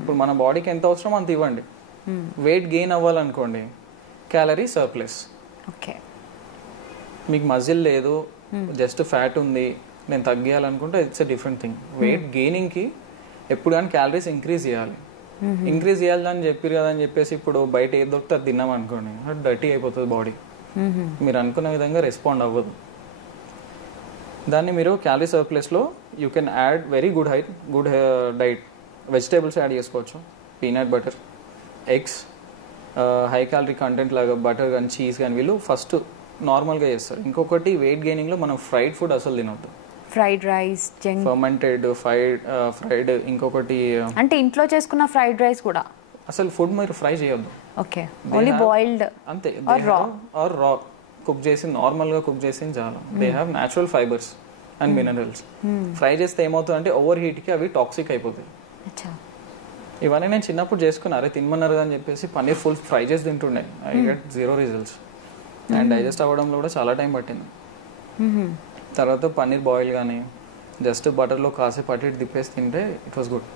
ఇప్పుడు మన బాడీకి ఎంత అవసరం అంత ఇవ్వండి. వెయిట్ గెయిన్ అవ్వాలనుకోండి, క్యాలరీ సర్ప్లస్. ఓకే, మీకు మజిల్ లేదు, జస్ట్ ఫ్యాట్ ఉంది, నేను తగ్గియాలనుకుంటే it's a different thing. Weight గెయినింగ్కి ఎప్పుడు కానీ క్యాలరీస్ ఇంక్రీజ్ చేయాలి. ఇంక్రీజ్ చేయాలి అని చెప్పారు కదా అని చెప్పేసి ఇప్పుడు బయట ఏది దొరికితే అది తిన్నాం అనుకోండి, అది డర్టీ అయిపోతుంది బాడీ. మీరు అనుకున్న విధంగా రెస్పాండ్ అవ్వదు. దాన్ని మీరు క్యాలరీ సర్ప్లస్లో you can add very good diet. Vegetables add చేసుకోవచ్చు, peanut butter, eggs, high calorie content లాగా బటర్ కానీ చీజ్ కానీ వీళ్ళు ఫస్ట్ నార్మల్గా చేస్తారు. ఇంకొకటి వెయిట్ గెయినింగ్లో మనం ఫ్రైడ్ ఫుడ్ అసలు తినొద్దు. ఫ్రైడ్ రైస్, ఫర్మెంటెడ్ ఫ్రైడ్, ఇంకొకటి అంటే ఇంట్లో చేసుకున్న ఫ్రైడ్ రైస్ కూడా అసలు ఫుడ్ మీరు ఫ్రై చేయొద్దు. ఓకే, ఓన్లీ బాయిల్డ్ అంతే, ఆర్ రా కుక్ చేసి నార్మల్గా కుక్ చేసి చాలా. They have natural fibres and minerals. Fry చేస్తే ఏమవుతుంది అంటే ఓవర్ హీట్కి అవి టాక్సిక్ అయిపోతాయి. ఇవన్నీ నేను చిన్నప్పుడు చేసుకున్నా, అరే తినమన్నారు అని చెప్పేసి పన్నీర్ ఫుల్ ఫ్రై చేసి తింటుండే. I get zero results and digest అవ్వడంలో కూడా చాలా టైం పట్టింది. తర్వాత పన్నీర్ బాయిల్ కానీ జస్ట్ బటర్లో కాసేపు అటు ఇటు తిప్పేసి తింటే ఇట్ వాస్ గుడ్.